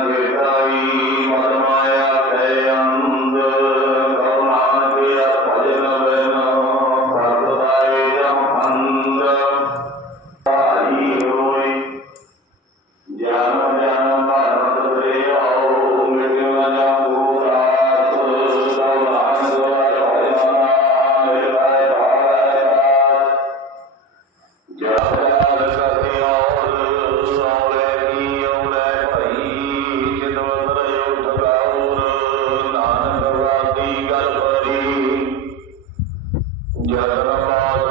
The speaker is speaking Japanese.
إبراهيم Gracias.